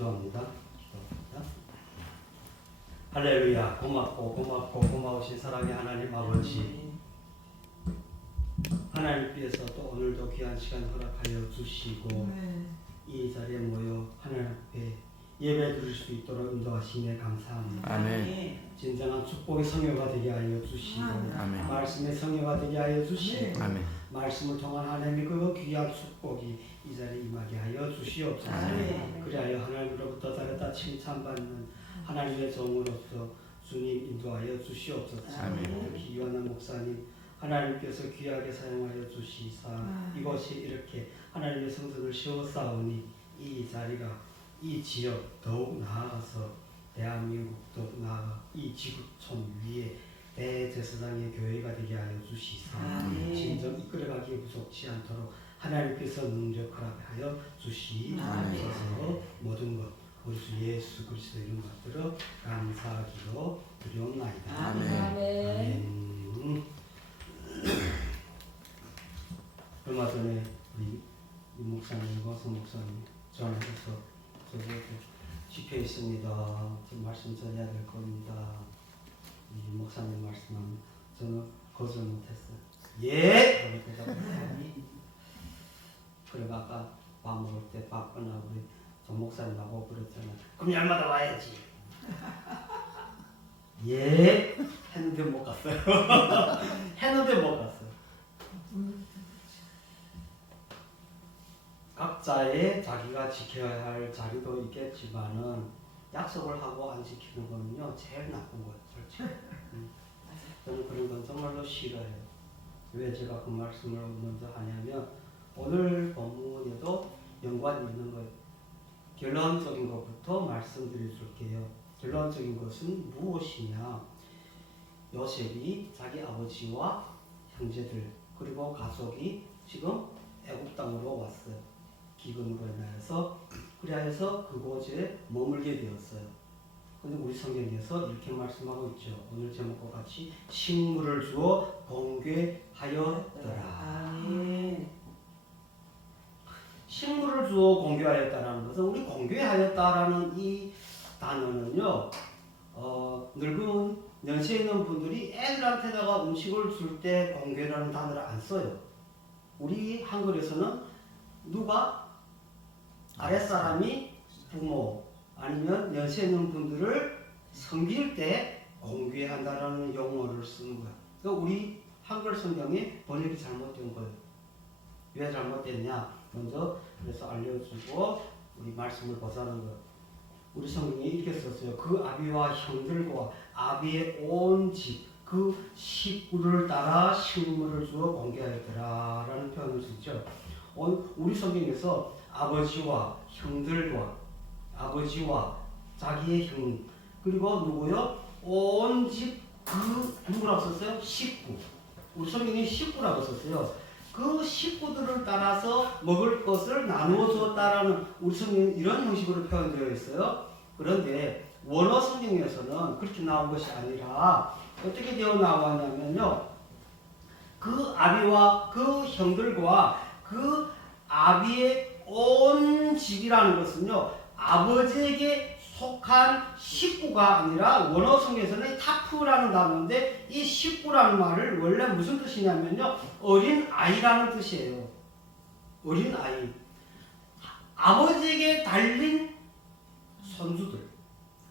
기도합니다. 할렐루야. 고마우신 사랑의 하나님 아버지, 하나님께서 또 오늘도 귀한 시간 허락하여 주시고 이 자리에 모여 하나님 앞에 예배 드릴 수 있도록 인도하시며 감사합니다. 아멘. 진정한 축복의 성회가 되게 하여 주시고 아멘. 말씀의 성회가 되게 하여 주시고 아멘. 말씀을 통한 하나님의 그 귀한 축복이 이 자리에 임하게 하여 주시옵소서. 아멘. 그리하여 하나님으로부터 따르다 칭찬받는 하나님의 종으로서 주님 인도하여 주시옵소서. 아멘. 특히 유한나 목사님 하나님께서 귀하게 사용하여 주시사 이것이 이렇게 하나님의 성전을 세웠사오니 이 자리가 이 지역 더욱 나아가서 대한민국 더욱 나아가 이 지구촌 위에 대제사장의 교회가 되게 하여 주시사 진정 이끌어가기에 부족치 않도록 하나님께서 능력 허락하여 주시옵소서. 모든 것 우리 주 예수 그리스도 이름 받들어 감사하기로 드리옵나이다. 아멘. 얼마 전에 우리 임 목사님과 성 목사님 전화해서 저도 집회 있습니다. 좀 말씀 전해야 될 겁니다. 이 목사님 말씀은 저는 거절 못했어요. 예! 라고 대답했어요. 그리고 아까 밥 먹을 때 밥 끝나고 우리 정 목사님 나보고 그랬잖아요. 그럼 날마다 와야지. 예! 했는데 못 갔어요. 했는데 못 갔어요. 각자의 자기가 지켜야 할 자리도 있겠지만은 약속을 하고 안 지키는 거는요 제일 나쁜 거예요, 솔직히. 저는 그런 건 정말로 싫어해요. 왜 제가 그 말씀을 먼저 하냐면 오늘 본문에도 연관이 있는 거예요. 결론적인 것부터 말씀드려 줄게요. 결론적인 것은 무엇이냐? 요셉이 자기 아버지와 형제들 그리고 가족이 지금 애굽 땅으로 왔어요. 기근으로 인하여서 그리하여서 그곳에 머물게 되었어요. 근데 우리 성경에서 이렇게 말씀하고 있죠. 오늘 제목과 같이 식물을 주어 공개하였더라. 식물을 주어 공개하였다라는 것은 우리 공개하였다라는 이 단어는요. 늙은 연세 있는 분들이 애들한테다가 음식을 줄 때 공개라는 단어를 안 써요. 우리 한글에서는 누가 아랫사람이 부모 아니면 연세 있는 분들을 섬길 때 공개한다라는 용어를 쓰는 거야. 그러니까 우리 한글 성경이 번역이 잘못된 거예요. 왜 잘못됐냐? 먼저 그래서 알려주고 우리 말씀을 보자는 거예요. 우리 성경이 이렇게 썼어요. 그 아비와 형들과 아비의 온 집 그 식구를 따라 식물을 주어 공개하였더라 라는 표현을 쓰죠. 우리 성경에서 아버지와 형들과 아버지와 자기의 형 그리고 누구요? 온 집 그 누구라고 썼어요? 식구. 우리 성경이 식구라고 썼어요. 그 식구들을 따라서 먹을 것을 나누어 주었다라는 우리 성경은 이런 형식으로 표현되어 있어요. 그런데 원어 성경에서는 그렇게 나온 것이 아니라 어떻게 되어 나왔냐면요. 그 아비와 그 형들과 그 아비의 온 집이라는 것은요. 아버지에게 속한 식구가 아니라 원어 성경에서는 타프라는 단어인데 이 식구라는 말을 원래 무슨 뜻이냐면요. 어린 아이라는 뜻이에요. 어린 아이. 아버지에게 달린 손주들.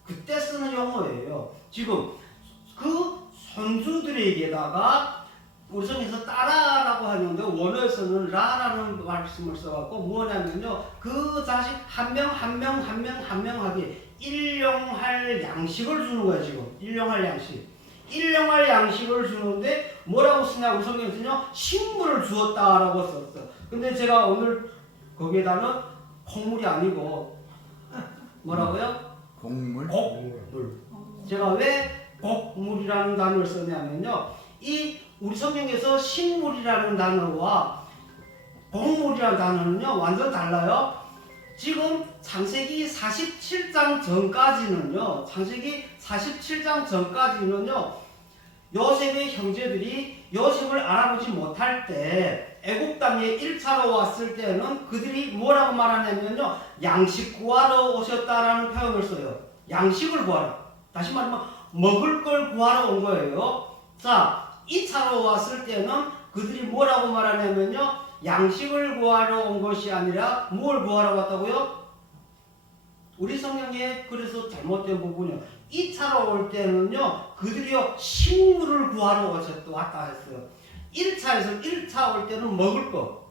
그때 쓰는 용어예요. 지금 그 손주들에게다가 우리 성경에서 따라라고 하는데 원어에서는 라라는 말씀을 써갖고 뭐냐면요. 그 자식 한 명 한 명하게 일용할 양식을 주는 거예요. 지금 일용할 양식. 일용할 양식을 주는데 뭐라고 쓰냐? 우리 성경에서는요. 식물을 주었다라고 썼어. 근데 제가 오늘 거기에다는 콩물이 아니고 뭐라고요? 곡물. 제가 왜 곡물이라는 단어를 썼냐면요. 이 우리 성경에서 식물이라는 단어와 곡물이라는 단어는요. 완전 달라요. 지금 창세기 47장 전까지는요. 창세기 47장 전까지는요. 요셉의 형제들이 요셉을 알아보지 못할 때 애국 땅에 1차로 왔을 때는 그들이 뭐라고 말하냐면요. 양식 구하러 오셨다라는 표현을 써요. 양식을 구하러. 다시 말하면 먹을 걸 구하러 온 거예요. 자, 2차로 왔을 때는 그들이 뭐라고 말하냐면요. 양식을 구하러 온 것이 아니라 뭘 구하러 왔다고요? 우리 성경에 그래서 잘못된 부분이요. 2차로 올 때는요. 그들이요. 식물을 구하러 왔다 했어요. 1차 올 때는 먹을 거.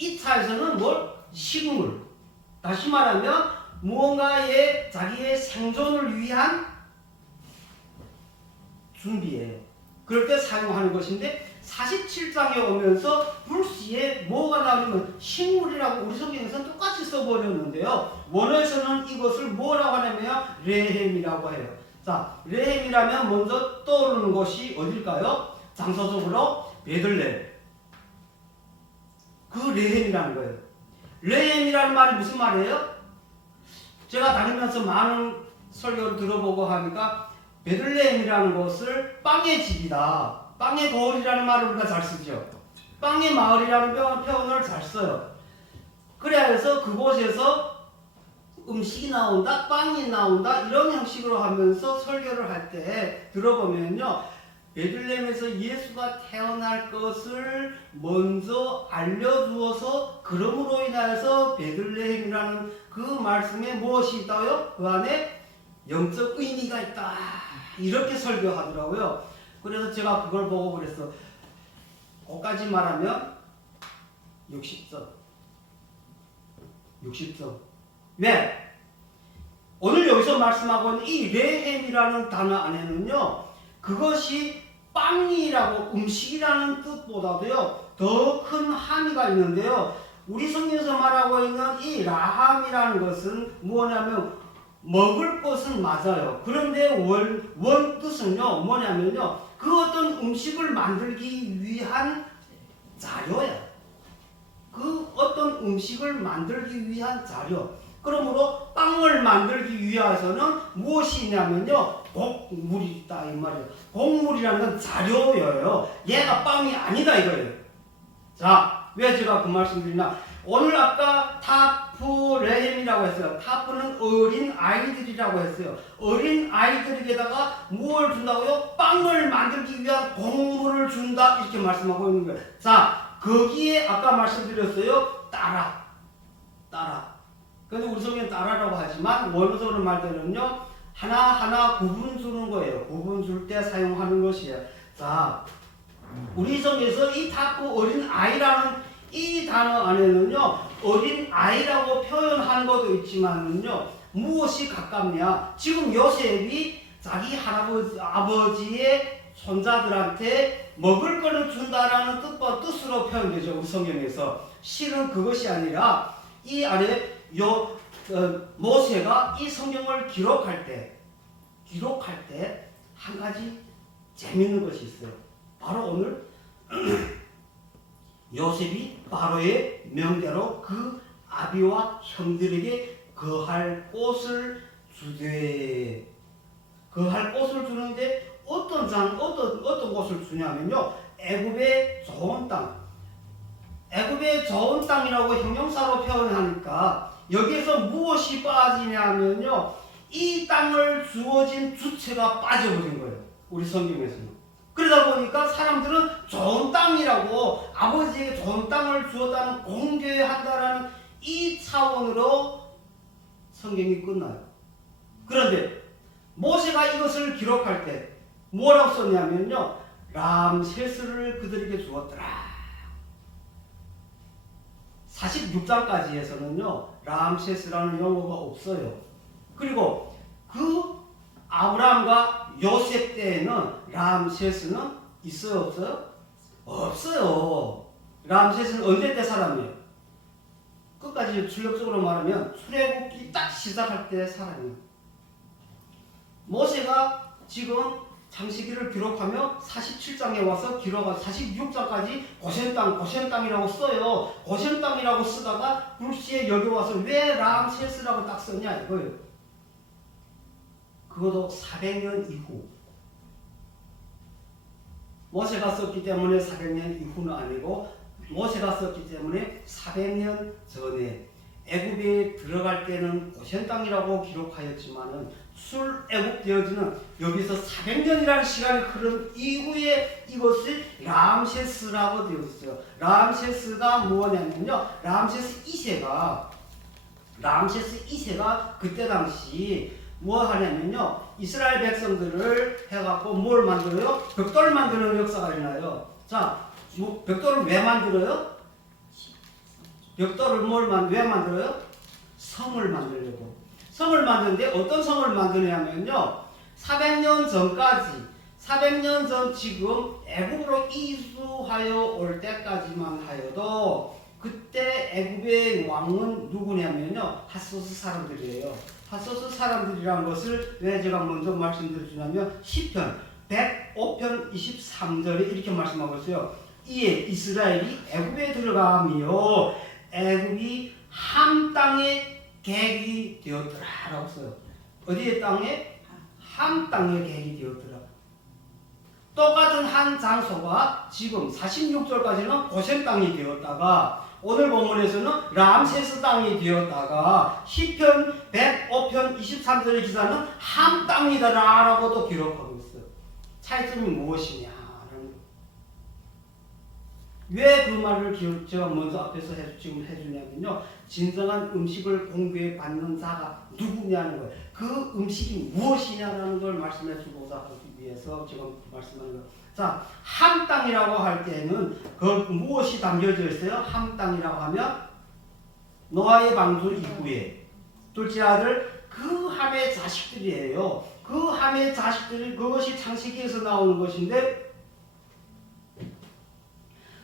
2차에서는 뭘? 식물. 다시 말하면 무언가의 자기의 생존을 위한 준비예요. 그럴 때 사용하는 것인데 47장에 오면서 불시에 뭐가 나오냐면 식물이라고 우리 성경에서는 똑같이 써버렸는데요. 원어에서는 이것을 뭐라고 하냐면 레헴이라고 해요. 자, 레헴이라면 먼저 떠오르는 것이 어딜까요? 장소적으로 베들레헴. 그 레헴이라는 거예요. 레헴이라는 말이 무슨 말이에요? 제가 다니면서 많은 설교를 들어보고 하니까 베들레헴이라는 것을 빵의 집이다. 빵의 거울이라는 말을 우리가 잘 쓰죠. 빵의 마을이라는 표현을 잘 써요. 그래서 그곳에서 음식이 나온다, 빵이 나온다 이런 형식으로 하면서 설교를 할 때 들어보면요. 베들레헴에서 예수가 태어날 것을 먼저 알려주어서 그러므로 인하여서 베들레헴이라는 그 말씀에 무엇이 있다고요? 그 안에 영적 의미가 있다. 이렇게 설교하더라고요. 그래서 제가 그걸 보고 그랬어. 거기까지 말하면 60점. 60점. 왜? 오늘 여기서 말씀하고 있는 이 레헴이라는 단어 안에는요. 그것이 빵이라고 음식이라는 뜻보다도요. 더 큰 함의가 있는데요. 우리 성경에서 말하고 있는 이 라함이라는 것은 뭐냐면 먹을 것은 맞아요. 그런데 원 뜻은요. 뭐냐면요. 그 어떤 음식을 만들기 위한 자료야. 그 어떤 음식을 만들기 위한 자료. 그러므로 빵을 만들기 위해서는 무엇이 있냐면요. 곡물이 있다 이 말이에요. 곡물이라는 건 자료예요. 얘가 빵이 아니다 이거예요. 자, 왜 제가 그 말씀 드리나? 오늘 아까 타프 레헴이라고 했어요. 타프는 어린 아이들이라고 했어요. 어린 아이들에게다가 무엇을 준다고요? 빵을 만들기 위한 곡물을 준다 이렇게 말씀하고 있는 거예요. 자, 거기에 아까 말씀드렸어요. 따라. 근데 우리 성경은 따라라고 하지만 원어적으로 말되는요. 하나하나 구분 주는 거예요. 구분 줄 때 사용하는 것이에요. 자, 우리 성경에서 이 타프 어린 아이라는 이 단어 안에는요. 어린 아이라고 표현하는 것도 있지만요. 무엇이 가깝냐? 지금 요셉이 자기 아버지의 손자들한테 먹을 거를 준다라는 뜻으로 표현되죠. 우리 성경에서. 실은 그것이 아니라 이 안에 모세가 이 성경을 기록할 때 한 가지 재밌는 것이 있어요. 바로 오늘 요셉이 바로의 명대로 그 아비와 형들에게 거할 곳을 주되 거할 곳을 주는데 어떤 곳을 주냐면요. 애굽의 좋은 땅. 애굽의 좋은 땅이라고 형용사로 표현하니까 여기에서 무엇이 빠지냐면요. 이 땅을 주어진 주체가 빠져버린 거예요. 우리 성경에서는. 그러다 보니까 사람들은 좋은 땅이라고 아버지에게 좋은 땅을 주었다는 공개한다라는 이 차원으로 성경이 끝나요. 그런데 모세가 이것을 기록할 때 뭐라고 썼냐면요. 람세스를 그들에게 주었더라. 46장까지에서는요. 람세스라는 용어가 없어요. 그리고 그 아브라함과 요셉 때에는 람세스는 있어요? 없어요? 없어요. 람세스는 언제 때 사람이에요? 끝까지 출력적으로 말하면 출애굽기 딱 시작할 때 사람이에요. 모세가 지금 창세기를 기록하며 47장에 와서 기록한 46장까지 고센 땅이라고 써요. 고센 땅이라고 쓰다가 불시에 여기 와서 왜 람세스라고 딱 썼냐 이거예요. 그것도 400년 이후. 모세가 썼기 때문에 400년 이후는 아니고 모세가 썼기 때문에 400년 전에 애굽에 들어갈 때는 고센 땅이라고 기록하였지만은 출애굽되어지는 여기서 400년이라는 시간이 흐른 이후에 이것을 람세스라고 되어 있어요. 람세스가 뭐냐면요, 람세스 2세가 그때 당시 뭐 하냐면요, 이스라엘 백성들을 해갖고 뭘 만들어요? 벽돌을 만드는 역사가 일어나요. 자, 뭐 벽돌을 왜 만들어요? 벽돌을 왜 만들어요? 성을 만들려고. 성을 만드는데 어떤 성을 만드냐면요, 400년 전 지금 애굽으로 이주하여 올 때까지만 하여도 그때 애굽의 왕은 누구냐면요, 핫소스 사람들이에요. 핫소스 사람들이란 것을 왜 제가 먼저 말씀드리냐면 시편 105편 23절에 이렇게 말씀하고 있어요. 이에 이스라엘이 애굽에 들어가며 애굽이 함 땅의 객이 되었더라 라고 써요. 어디의 땅에? 함 땅의 객이 되었더라. 똑같은 한 장소가 지금 46절까지는 고센 땅이 되었다가 오늘 본문에서는 람세스 땅이 되었다가 시편 105편 23절의 기사는 함 땅이다라고 또 기록하고 있어요. 차이점이 무엇이냐? 왜 그 말을 제가 먼저 앞에서 지금 해주냐면요, 진정한 음식을 공개해 받는 자가 누구냐는 거예요. 그 음식이 무엇이냐라는 걸 말씀해 주고자 하기 위해서 지금 말씀하는 거예요. 자, 함 땅이라고 할 때는 그 무엇이 담겨져 있어요? 함 땅이라고 하면 노아의 방주 이후에 둘째 아들 그 함의 자식들이에요. 그 함의 자식들이 그것이 창세기에서 나오는 것인데,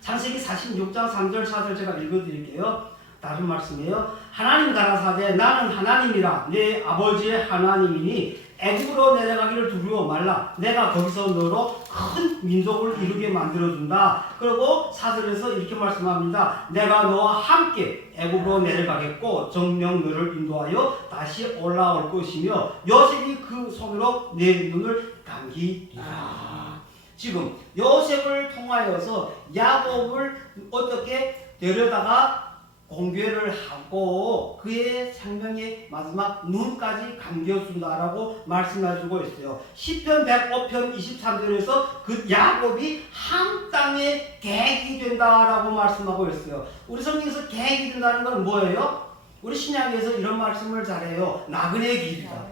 창세기 46장 3절 4절 제가 읽어드릴게요. 다른 말씀이에요. 하나님 가라사대 나는 하나님이라 내 아버지의 하나님이니 애굽으로 내려가기를 두려워 말라. 내가 거기서 너로 큰 민족을 이루게 만들어준다. 그리고 4절에서 이렇게 말씀합니다. 내가 너와 함께 애굽으로 내려가겠고 정령 너를 인도하여 다시 올라올 것이며 요셉이 그 손으로 내 눈을 감기리라. 지금 요셉을 통하여서 야곱을 어떻게 데려다가 공개를 하고 그의 생명의 마지막 눈까지 감겨준다라고 말씀해주고 있어요. 시편 105편 23절에서 그 야곱이 함 땅의 객이 된다라고 말씀하고 있어요. 우리 성경에서 객이 된다는 건 뭐예요? 우리 신약에서 이런 말씀을 잘해요. 나그네 길이다.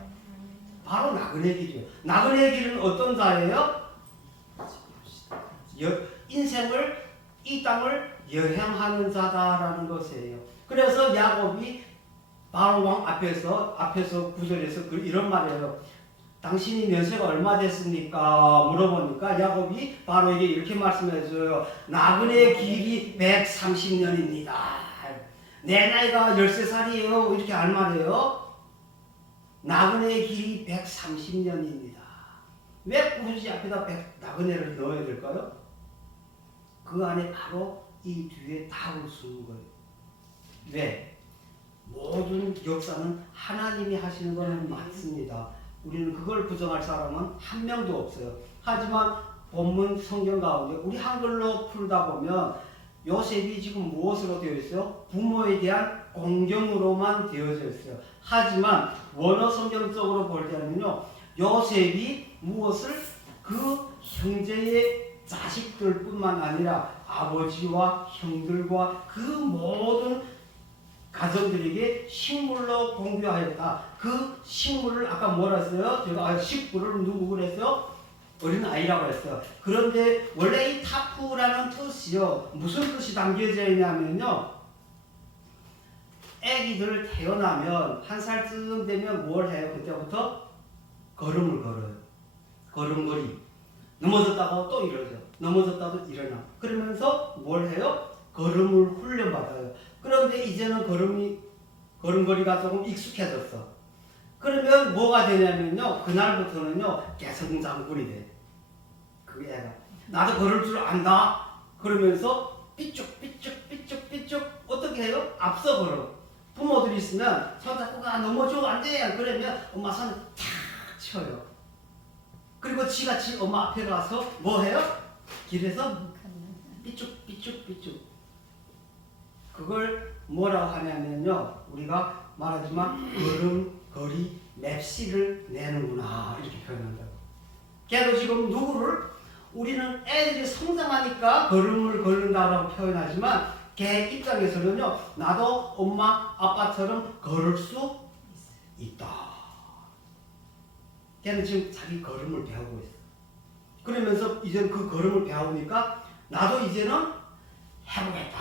바로 나그네 길이에요. 나그네 길은 어떤 자예요? 인생을 이 땅을 여행하는 자다라는 것이에요. 그래서 야곱이 바로왕 앞에서 9절에서 이런 말이에요. 당신이 연세가 얼마 됐습니까? 물어보니까 야곱이 바로에게 이렇게 말씀해줘요. 나그네 길이 130년입니다. 내 나이가 13살이에요. 이렇게 할 말이에요. 나그네 길이 130년입니다. 왜 굳이 앞에다 나그네를 넣어야 될까요? 그 안에 바로 이 뒤에 답을 쓰는 거예요. 왜? 모든 역사는 하나님이 하시는 것은 맞습니다. 우리는 그걸 부정할 사람은 한 명도 없어요. 하지만 본문 성경 가운데 우리 한글로 풀다 보면 요셉이 지금 무엇으로 되어 있어요? 부모에 대한 공경으로만 되어져 있어요. 하지만 원어 성경적으로 볼 때는요, 요셉이 무엇을 그 형제의 자식들뿐만 아니라 아버지와 형들과 그 모든 가정들에게 식물로 공유하였다. 그 식물을 아까 뭐라 했어요? 제가 식구를 누구 그랬어요? 어린 아이라고 했어요. 그런데 원래 이 타프라는 뜻이요, 무슨 뜻이 담겨져 있냐면요, 애기들 태어나면 한 살쯤 되면 뭘 해요? 그때부터 걸음을 걸어요. 걸음걸이. 넘어졌다고 또 일어나죠. 넘어졌다도 일어나. 그러면서 뭘 해요? 걸음을 훈련받아요. 그런데 이제는 걸음걸이가 조금 익숙해졌어. 그러면 뭐가 되냐면요, 그날부터는요, 개성장군이 돼. 그 애가. 나도 걸을 줄 안다. 그러면서 삐쭉 어떻게 해요? 앞서 걸어. 부모들이 있으면 손잡고 가, 넘어져 안 돼. 그러면 엄마 손을 탁 쳐요. 그리고 엄마 앞에 가서 뭐 해요? 길에서 삐쭉 그걸 뭐라고 하냐면요. 우리가 말하지만 걸음, 거리, 맵시를 내는구나 이렇게 표현한다고. 걔도 지금 누구를 우리는 애들이 성장하니까 걸음을 걷는다라고 표현하지만 걔 입장에서는요. 나도 엄마 아빠처럼 걸을 수 있다. 걔는 지금 자기 걸음을 배우고 있어. 그러면서 이제 그 걸음을 배우니까 나도 이제는 해보겠다.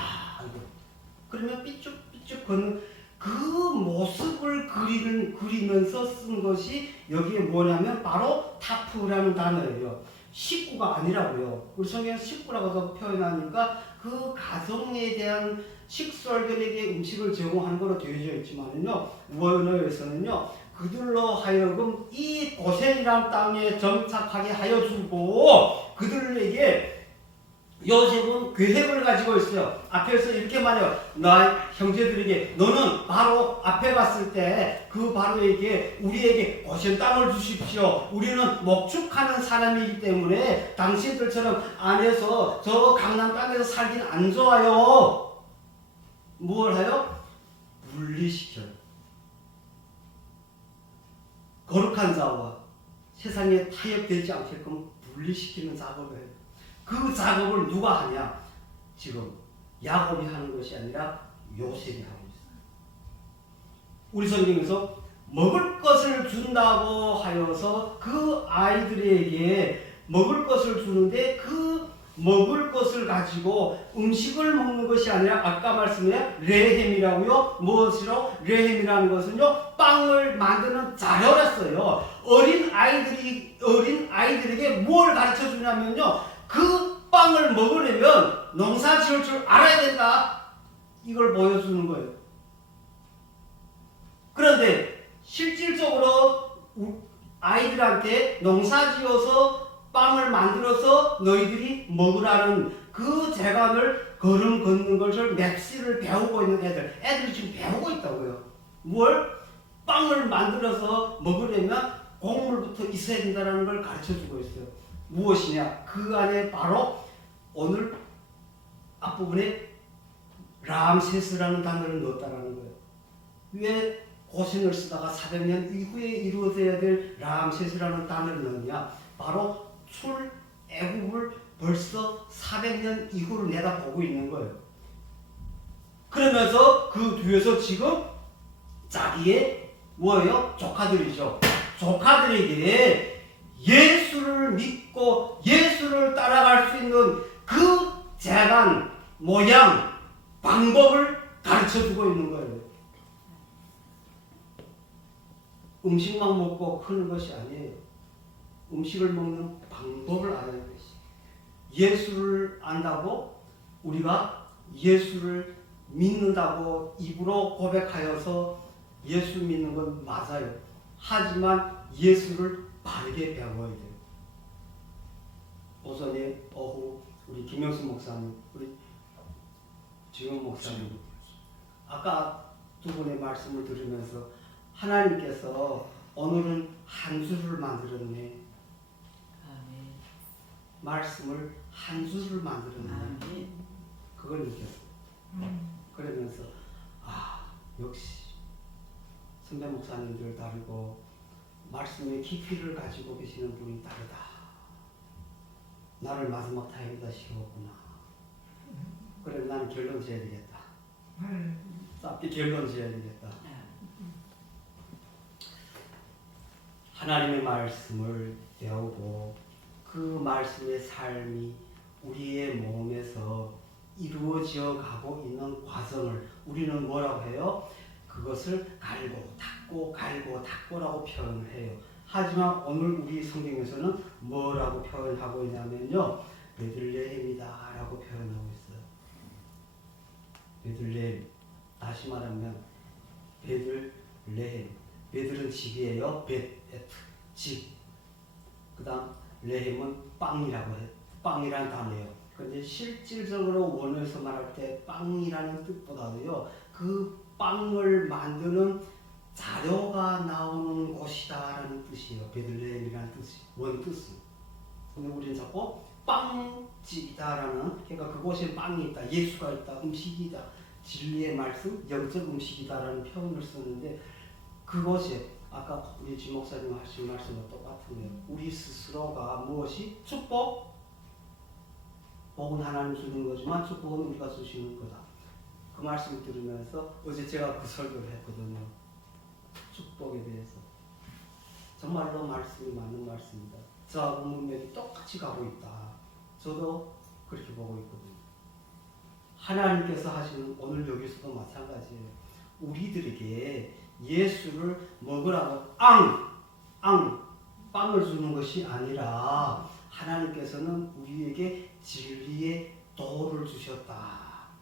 그러면 삐쭉삐쭉 걷는 그 모습을 그리면서 쓴 것이 여기에 뭐냐면 바로 타프라는 단어예요. 식구가 아니라고요. 우리 성경에서 식구라고 표현하니까 그 가정에 대한 식솔들에게 음식을 제공하는 거로 되어져 있지만요. 원어에서는요. 그들로 하여금 이 고센이란 땅에 정착하게 하여 주고 그들에게 요셉은 계획을 가지고 있어요. 앞에서 이렇게 말해요. 나 형제들에게 너는 바로 앞에 갔을 때 그 바로에게 우리에게 고센 땅을 주십시오. 우리는 목축하는 사람이기 때문에 당신들처럼 안에서 저 강남 땅에서 살긴 안 좋아요. 뭘 해요? 분리시켜요. 거룩한 자와 세상에 타협되지 않게끔 분리시키는 작업을 해요. 그 작업을 누가 하냐? 지금 야곱이 하는 것이 아니라 요셉이 하고 있어요. 우리 성경에서 먹을 것을 준다고 하여서 그 아이들에게 먹을 것을 주는데 그 먹을 것을 가지고 음식을 먹는 것이 아니라 아까 말씀에 레헴이라고요. 무엇이로? 레헴이라는 것은요. 빵을 만드는 자료랬어요. 어린 아이들에게 뭘 가르쳐 주냐면요. 그 빵을 먹으려면 농사 지을 줄 알아야 된다. 이걸 보여주는 거예요. 그런데 실질적으로 아이들한테 농사 지어서 빵을 만들어서 너희들이 먹으라는 그 재간을 걸음 걷는 것을 맵시를 배우고 있는 애들이 지금 배우고 있다고요. 뭘? 빵을 만들어서 먹으려면 곡물부터 있어야 된다는 걸 가르쳐주고 있어요. 무엇이냐? 그 안에 바로 오늘 앞부분에 람세스라는 단어를 넣었다는 거예요. 왜 고센을 쓰다가 400년 이후에 이루어져야 될 람세스라는 단어를 넣느냐? 바로 출애굽을 벌써 400년 이후로 내다보고 있는 거예요. 그러면서 그 뒤에서 지금 자기의 뭐예요? 조카들이죠. 조카들에게 예수를 믿고 예수를 따라갈 수 있는 그 재간, 모양, 방법을 가르쳐주고 있는 거예요. 음식만 먹고 크는 것이 아니에요. 음식을 먹는 방법을 알아야 것이. 예수를 안다고 우리가 예수를 믿는다고 입으로 고백하여서 예수 믿는 건 맞아요. 하지만 예수를 바르게 배워야 돼요. 오전에 오후 우리 김영수 목사님, 우리 지금 목사님 아까 두 분의 말씀을 들으면서 하나님께서 오늘은 한 줄을 만들었네. 아멘. 말씀을 한 줄을 만들었네. 아멘. 그걸 느꼈어요. 그러면서 역시 선배 목사님들 다르고 말씀의 깊이를 가지고 계시는 분이 다르다. 나를 마지막 타임에다 씌웠구나. 그래 나는 결론 지어야 되겠다. 쌉게 결론 지어야 되겠다. 하나님의 말씀을 배우고 그 말씀의 삶이 우리의 몸에서 이루어져 가고 있는 과정을 우리는 뭐라고 해요? 그것을 갈고 닦고라고 표현을 해요. 하지만 오늘 우리 성경에서는 뭐라고 표현하고 있냐면요. 베들레헴이다 라고 표현하고 있어요. 베들레헴. 다시 말하면 베들레헴. 베들은 집이에요. 집. 그 다음 레헴은 빵이라고 해요. 빵이라는 단어예요. 그런데 실질적으로 원어에서 말할 때 빵이라는 뜻보다도요. 그 빵을 만드는 자료가 나오는 곳이다라는 뜻이에요. 베들레헴이라는 뜻이 원뜻은. 근데 우리는 자꾸 빵집이다라는, 그러니까 그곳에 빵이 있다, 예수가 있다, 음식이 있다. 진리의 말씀, 영적 음식이다라는 표현을 쓰는데 그것이 아까 우리 지 목사님 하신 말씀과 똑같은 거예요. 우리 스스로가 무엇이 축복? 복은 하나님 주는 거지만 축복은 우리가 주시는 거다. 그 말씀 들으면서 어제 제가 그 설교를 했거든요. 축복에 대해서. 정말로 말씀이 맞는 말씀입니다. 저하고 문맥이 똑같이 가고 있다. 저도 그렇게 보고 있거든요. 하나님께서 하시는 오늘 여기서도 마찬가지예요. 우리들에게 예수를 먹으라고 빵을 주는 것이 아니라 하나님께서는 우리에게 진리의 도를 주셨다.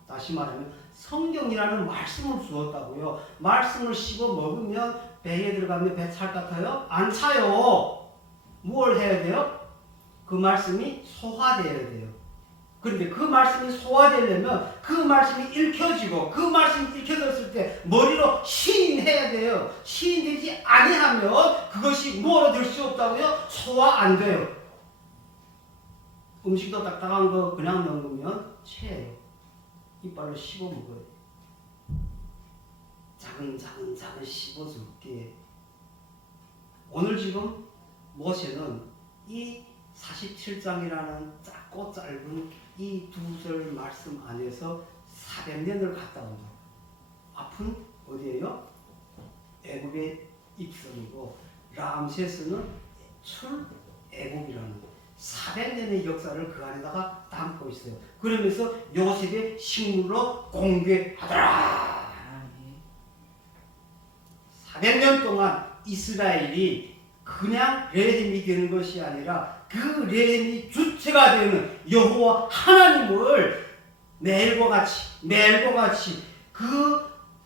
다시 말하면 성경이라는 말씀을 주었다고요. 말씀을 씹어 먹으면 배에 들어가면 배 찰 것 같아요? 안 차요. 뭘 해야 돼요? 그 말씀이 소화되어야 돼요. 그런데 그 말씀이 소화되려면 그 말씀이 읽혀지고 그 말씀이 읽혀졌을 때 머리로 시인해야 돼요. 시인되지 아니하면 그것이 뭐로 될 수 없다고요? 소화 안 돼요. 음식도 딱딱한 거 그냥 먹으면 체해요. 이빨로 씹어 먹어요. 작은 씹어줄게. 오늘 지금 모세는 이 47장이라는 작고 짧은 이 두 절 말씀 안에서 400년을 갔다 온다. 앞은 어디예요? 애굽의 입성이고 람세스는 출애굽이라는 거. 400년의 역사를 그 안에다가 담고 있어요. 그러면서 요셉의 식물로 공개하더라. 400년 동안 이스라엘이 그냥 레헴이 되는 것이 아니라 그 레헴이 주체가 되는 여호와 하나님을 매일과 같이 그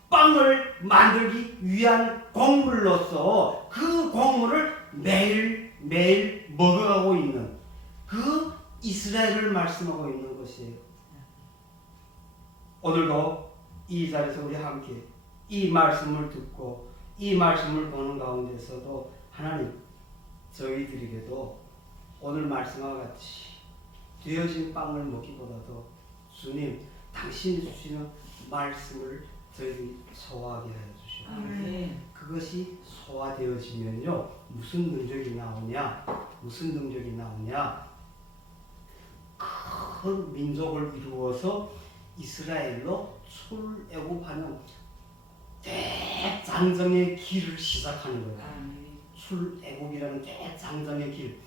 빵을 만들기 위한 곡물로서 그 곡물을 매일 먹어가고 있는 그 이스라엘을 말씀하고 있는 것이에요. 오늘도 이 자리에서 우리 함께 이 말씀을 듣고 이 말씀을 보는 가운데서도 하나님 저희들에게도 오늘 말씀과 같이 되어진 빵을 먹기보다도 주님 당신이 주시는 말씀을 저희들이 소화하게 하여 주시옵소서. 그것이 소화되어지면요 무슨 능력이 나오냐? 큰 민족을 이루어서 이스라엘로 출애굽하는 대장정의 길을 시작하는 거예요. 출애굽이라는 대장정의 길.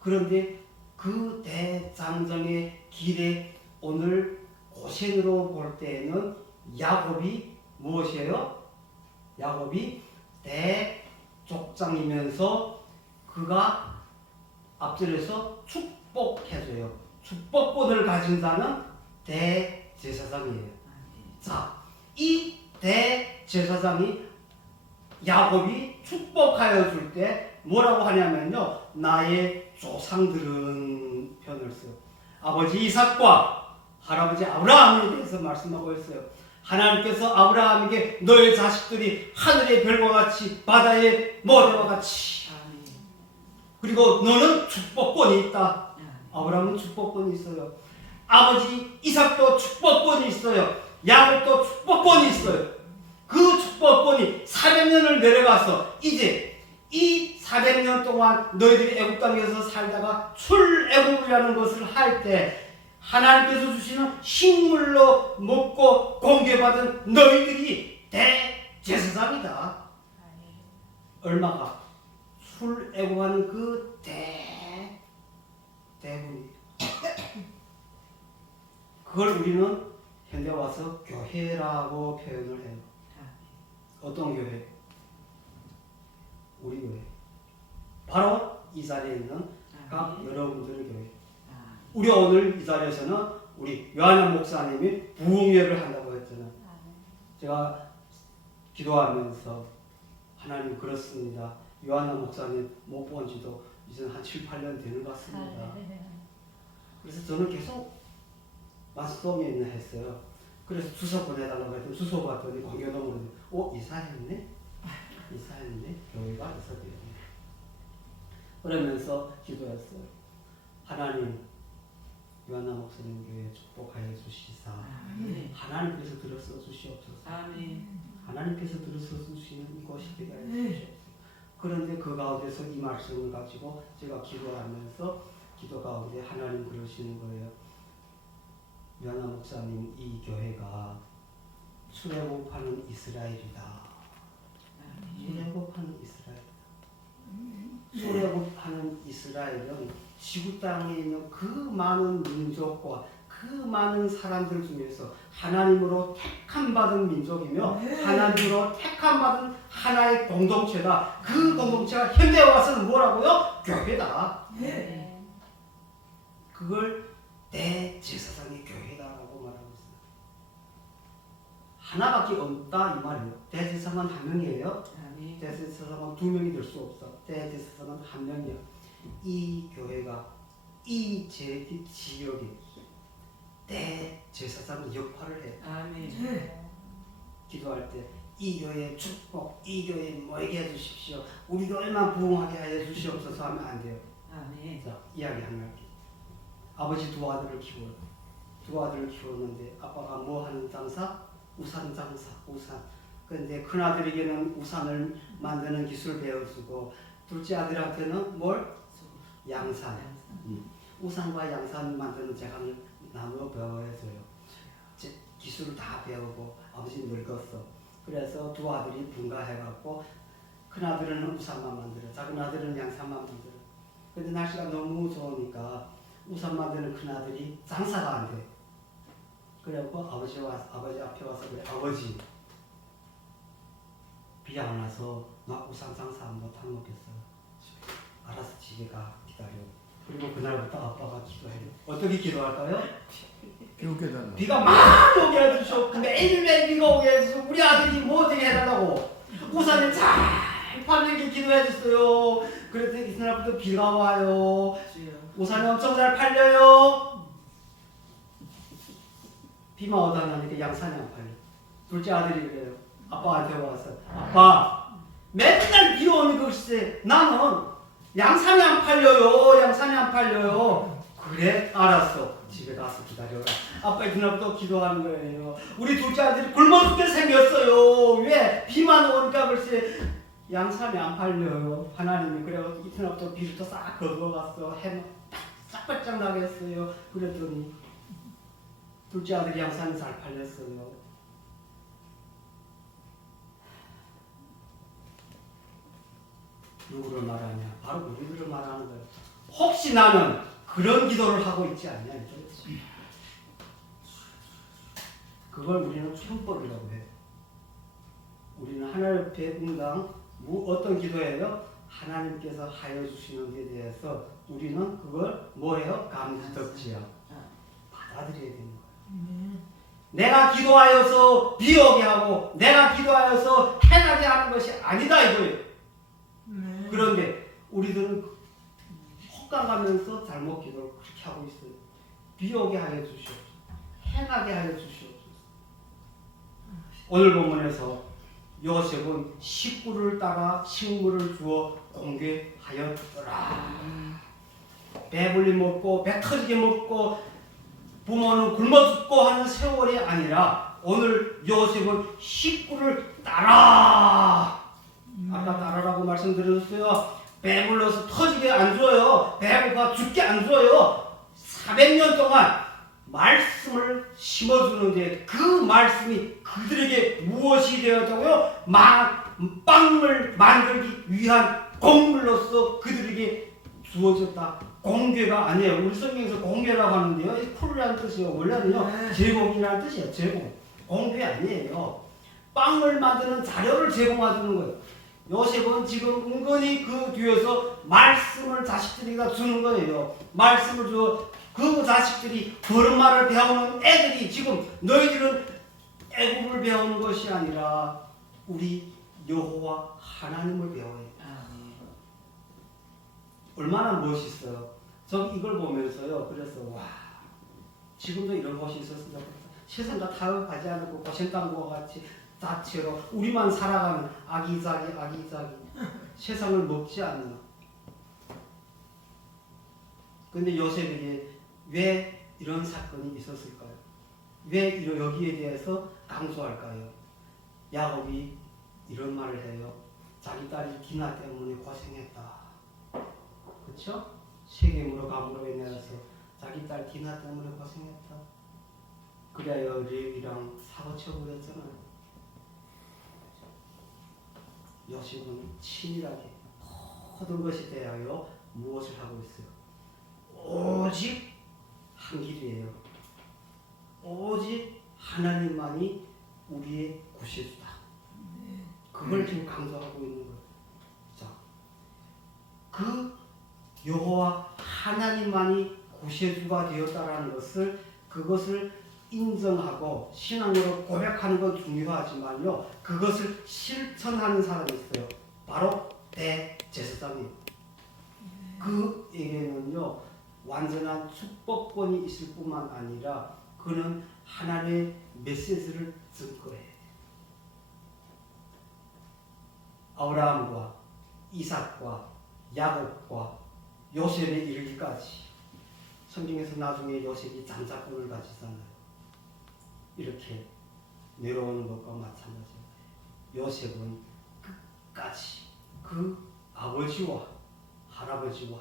그런데 그 대장정의 길에 오늘 고센으로 볼 때에는 야곱이 무엇이에요? 야곱이 대족장이면서 그가 앞절에서 축복해줘요. 축복권을 가진 자는 대제사장이에요. 자, 이 대제사장이 야곱이 축복하여 줄 때 뭐라고 하냐면요. 나의 조상들은 표현을 써요. 아버지 이삭과 할아버지 아브라함에 대해서 말씀하고 있어요. 하나님께서 아브라함에게 너의 자식들이 하늘의 별과 같이 바다의 모래와 같이 그리고 너는 축복권이 있다. 아브라함은 축복권이 있어요. 아버지 이삭도 축복권이 있어요. 야곱도 축복권이 있어요. 그 축복권이 400년을 내려가서 이제 이 400년 동안 너희들이 애굽 땅에서 살다가 출애굽이라는 것을 할 때 하나님께서 주시는 식물로 먹고 공개받은 너희들이 대제사장이다. 얼마가? 출애굽하는 그 대군이. 그걸 우리는 현대 와서 교회라고 표현을 해요. 어떤 교회? 우리 교회. 바로 이 자리에 있는 각 여러분들의 교회. 우리 오늘 이 자리에서는 우리 요한야 목사님이 부흥회를 한다고 했잖아요. 제가 기도하면서 하나님 그렇습니다. 요한야 목사님 못 본 지도 이제 한 7, 8년 되는 것 같습니다. 그래서 저는 계속 마스도미에 했어요. 그래서 주소 보내달라고 했더니 주소 봤더니 광교동으로 이사했네? 교회가 있었대요. 그러면서 기도했어요. 하나님 요한나 목사님 교회 축복하여 주시사 아멘. 하나님께서 들어서 주시옵소서. 아멘. 하나님께서 들어서 주시는 것이 되게 하여 주시옵소서. 그런데 그 가운데서 이 말씀을 가지고 제가 기도하면서 기도 가운데 하나님 그러시는 거예요. 요한나 목사님 이 교회가 출애굽하는 이스라엘이다. 출애굽하는 이스라엘. 출애굽하는 이스라엘은 지구 땅에 있는 그 많은 민족과 그 많은 사람들 중에서 하나님으로 택함 받은 민족이며 하나님으로 택함 받은 하나의 공동체다. 그 공동체가 현대에 와서는 뭐라고요? 교회다. 그걸 대제사장의 교회다라고 말하고 있어요. 하나밖에 없다 이 말이에요. 대제사장은 한 명이에요. 대제사장은 두 명이 될 수 없어. 대제사장은 한 명이야. 이 교회가 이 지역에 대제사장 역할을 해. 아멘. 기도할 때 이 교회 축복, 이 교회 모이게 해주십시오. 우리 교회만 부흥하게 하여 주시옵소서 하면 안 돼요. 아멘. 자, 이야기 하나 할게요. 아버지 두 아들을 키워요. 두 아들을 키웠는데 아빠가 뭐 하는 장사? 우산 장사, 우산. 그런데 큰 아들에게는 우산을 만드는 기술 배워주고 둘째 아들한테는 뭘? 양산. 우산과 양산 만드는 재간을 나누어 배워줘요. 기술을 다 배우고 아버지 늙었어. 그래서 두 아들이 분가해갖고 큰 아들은 우산만 만들어, 작은 아들은 양산만 만들어. 근데 날씨가 너무 좋으니까 우산 만드는 큰 아들이 장사가 안 돼. 그래갖고 아버지 앞에 와서 그래, 아버지 비 안 와서 나 우산 장사 못 하는 거겠어요. 알아서 집에 가 기다려. 그리고 그날부터 아빠가 기도해요. 어떻게 기도할까요? 비 오게 해달라. 비가 많이 오게 해주시오. 매일매일 비가 오게 해주시오. 우리 아들이 뭐 어떻게 해달라고 우산을 잘 팔리게 기도해줬어요. 그랬더니 이날부터 비가 와요. 우산이 엄청 잘 팔려요. 비만 오다 나니까 양산이 안 팔려. 둘째 아들이 그래요. 아빠한테 와서 아빠 맨날 비 오는 것이 나는 양산이 안 팔려요. 양산이 안 팔려요. 그래 알았어. 집에 가서 기다려라. 아빠의 그날부터 기도하는 거예요. 우리 둘째 아들이 굶어 죽게 생겼어요. 왜? 비만 오니까 글쎄 양산이 안 팔려요. 하나님이 그래서 이튿날부터 비를 또 싹 거두어갔어. 해만 싹발짝 나게 했어요. 그랬더니 둘째 아들이 양산이 잘 팔렸어요. 누구를 말하냐? 바로 우리들을 말하는 거예요. 혹시 나는 그런 기도를 하고 있지 않냐? 그걸 우리는 춤벌이라고 해요. 우리는 하나님 배분당 어떤 기도예요? 하나님께서 하여 주시는 데 대해서 우리는 그걸 뭐예요? 감지덕지야. 받아들여야 되는 거예요. 내가 기도하여서 비 오게 하고 내가 기도하여서 해나게 하는 것이 아니다 이거예요. 그런데 우리들은 헛강하면서 잘못 기도를 그렇게 하고 있어요. 비 오게 하여 주시옵소서. 해나게 하여 주시옵소서. 오늘 본문에서 요셉은 식구를 따라 식물을 주어 공개하였더라. 배불리 먹고 배 터지게 먹고 부모는 굶어 죽고 하는 세월이 아니라 오늘 요셉은 식구를 따라. 아까 따라라고 말씀드렸어요. 배불러서 터지게 안 줘요. 배고파 죽게 안 줘요. 400년 동안 말씀을 심어주는데 그 말씀이 그들에게 무엇이 되었다고요? 빵을 만들기 위한 곡물로서 그들에게 주어졌다. 공개가 아니에요. 우리 성경에서 공개라고 하는데요. 풀이라는 뜻이에요. 원래는요 제공이라는 뜻이에요. 제공. 공개 아니에요. 빵을 만드는 자료를 제공해주는 거예요. 요셉은 지금 은근히 그 뒤에서 말씀을 자식들에게 주는 거예요. 말씀을 줘. 그 자식들이 버릇말을 배우는 애들이 지금 너희들은 애굽을 배우는 것이 아니라 우리 여호와 하나님을 배워야 돼. 얼마나 멋있어요. 저 이걸 보면서요. 그래서 와 지금도 이런 것이 있었으면 좋겠다. 세상과 타협하지 않고 고생당과 같이 자체로 우리만 살아가는 아기자기 세상을 먹지 않는. 근데 요셉에게 왜 이런 사건이 있었을까요? 왜 여기에 대해서 강조할까요? 야곱이 이런 말을 해요. 자기 딸이 디나 때문에 고생했다. 그렇죠? 세겜으로 감으로 인해서 자기 딸 디나 때문에 고생했다. 그래야 레위랑 사고쳐버렸잖아요. 요셉은 치밀하게 모든 것에 대하여 무엇을 하고 있어요? 오직 한 길이에요. 오직 하나님만이 우리의 구세주다. 그걸 지금 강조하고 있는 거예요. 자, 그 여호와 하나님만이 구세주가 되었다라는 것을 그것을 인정하고 신앙으로 고백하는 건 중요하지만요. 그것을 실천하는 사람이 있어요. 바로 대제사장이에요. 그에게는요. 완전한 축복권이 있을 뿐만 아니라 그는 하나님의 메시지를 증거해야 돼요. 아브라함과 이삭과 야곱과 요셉에 이르기까지 성경에서 나중에 요셉이 장자권을 가지잖아요. 이렇게 내려오는 것과 마찬가지예요. 요셉은 끝까지 그 아버지와 할아버지와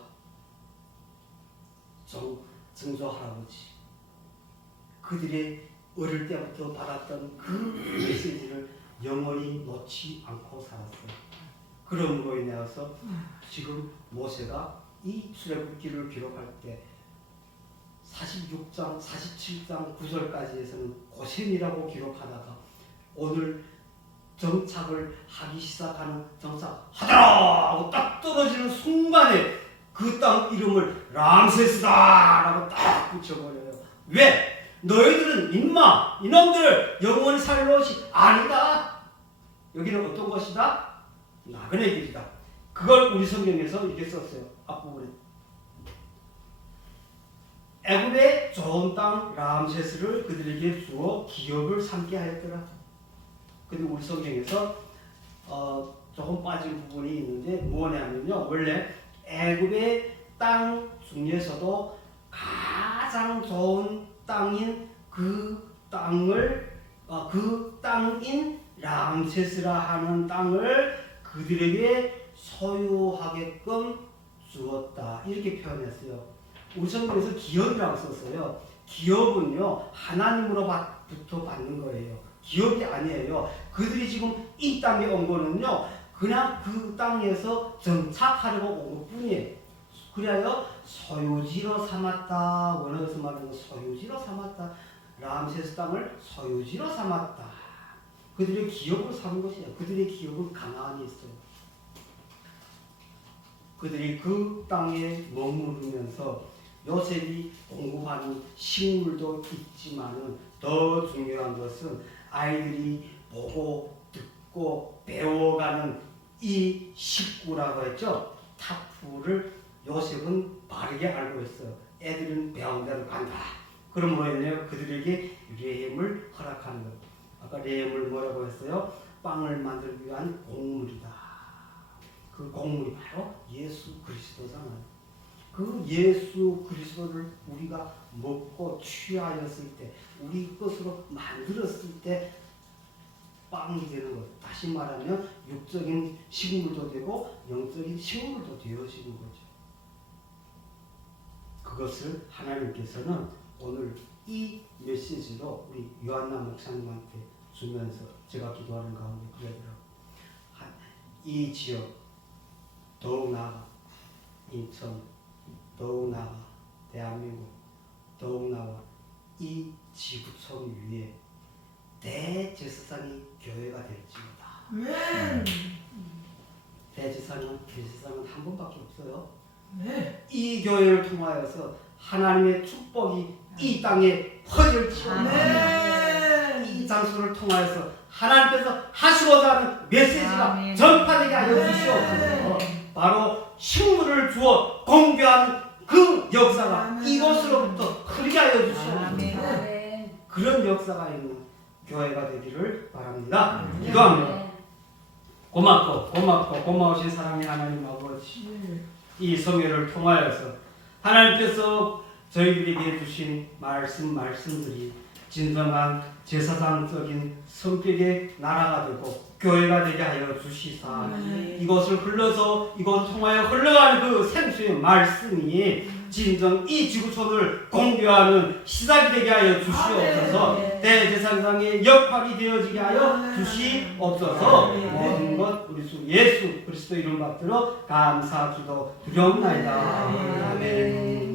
증조 할아버지 그들의 어릴 때부터 받았던 그 메시지를 영원히 놓지 않고 살았어요. 그럼으로 인해서 지금 모세가 이 출애굽기를 기록할 때 46장, 47장 9절까지에서는 고생이라고 기록하다가 오늘 정착을 하기 시작하는 정착하더라 하고 딱 떨어지는 순간에 그 땅 이름을 람세스다라고 딱 붙여버려요. 왜? 너희들은 임마 이놈들 영원히 살 것이 아니다. 여기는 어떤 것이다? 나그네 길이다. 그걸 우리 성경에서 이렇게 썼어요. 앞부분에 애굽의 좋은 땅 람세스를 그들에게 주어 기업을 삼게 하였더라. 근데 우리 성경에서 조금 빠진 부분이 있는데 뭐냐면요. 원래 애굽의 땅 중에서도 가장 좋은 땅인 그 땅을 그 땅인 람세스라 하는 땅을 그들에게 소유하게끔 주었다. 이렇게 표현했어요. 우리 성경에서 기업이라고 썼어요. 기업은요 하나님으로부터 받는 거예요. 기업이 아니에요. 그들이 지금 이 땅에 온 거는요 그냥 그 땅에서 정착하려고 온 것뿐이에요. 그래야 소유지로 삼았다. 원어에서 말하는 소유지로 삼았다. 람세스 땅을 소유지로 삼았다. 그들의 기업으로 삼은 것이에요. 그들의 기업은 가나안에 있어요. 그들이 그 땅에 머무르면서 요셉이 공급하는 식물도 있지만은 더 중요한 것은 아이들이 보고 듣고 배워가는 이 식구라고 했죠. 타프를 요셉은 바르게 알고 있어요. 애들은 배운 대로 간다. 그러므로 인해 그들에게 레헴을 허락하는 거예요. 아까 레헴을 뭐라고 했어요? 빵을 만들기 위한 곡물이다. 그 곡물이 바로 예수 그리스도잖아요. 그 예수 그리스도를 우리가 먹고 취하였을 때, 우리 것으로 만들었을 때 빵이 되는 것. 다시 말하면 육적인 식물도 되고 영적인 식물도 되어지는 거죠. 그것을 하나님께서는 오늘 이 메시지로 우리 요한나 목사님한테 주면서 제가 기도하는 가운데 그러더라고요. 이 지역, 더욱 나아가 인천, 더욱 나아가 대한민국, 더욱 나아가 이 지구촌 위에 대제사장이 교회가 될지어다. 대제사장은 한 번밖에 없어요. 이 교회를 통하여서 하나님의 축복이 이 땅에 퍼질지어다. 이 장소를 통하여서 하나님께서 하시고자 하는 메시지가 전파되게 하여 주시옵소서. 바로 식물을 주어 공개하는 그 역사가 이곳으로부터 흐르게 하여 주시옵소서. 그런 역사가 있는 교회가 되기를 바랍니다. 기도합니다. 고마우신 사랑의 하나님 아버지, 이 성회를 통하여서 하나님께서 저희들에게 주신 말씀들이 진정한 제사장적인 성격의 나라가 되고 교회가 되게 하여 주시사 이것을 흘러서 이곳을 통하여 흘러가는 그 생수의 말씀이 진정 이 지구촌을 공교하는 시작이 되게 하여 주시옵소서. 대제사장의 역할이 되어지게 하여 주시옵소서. 모든 것 우리 주 예수 그리스도 이름 받들어 감사 기도 드리옵나이다. 아멘.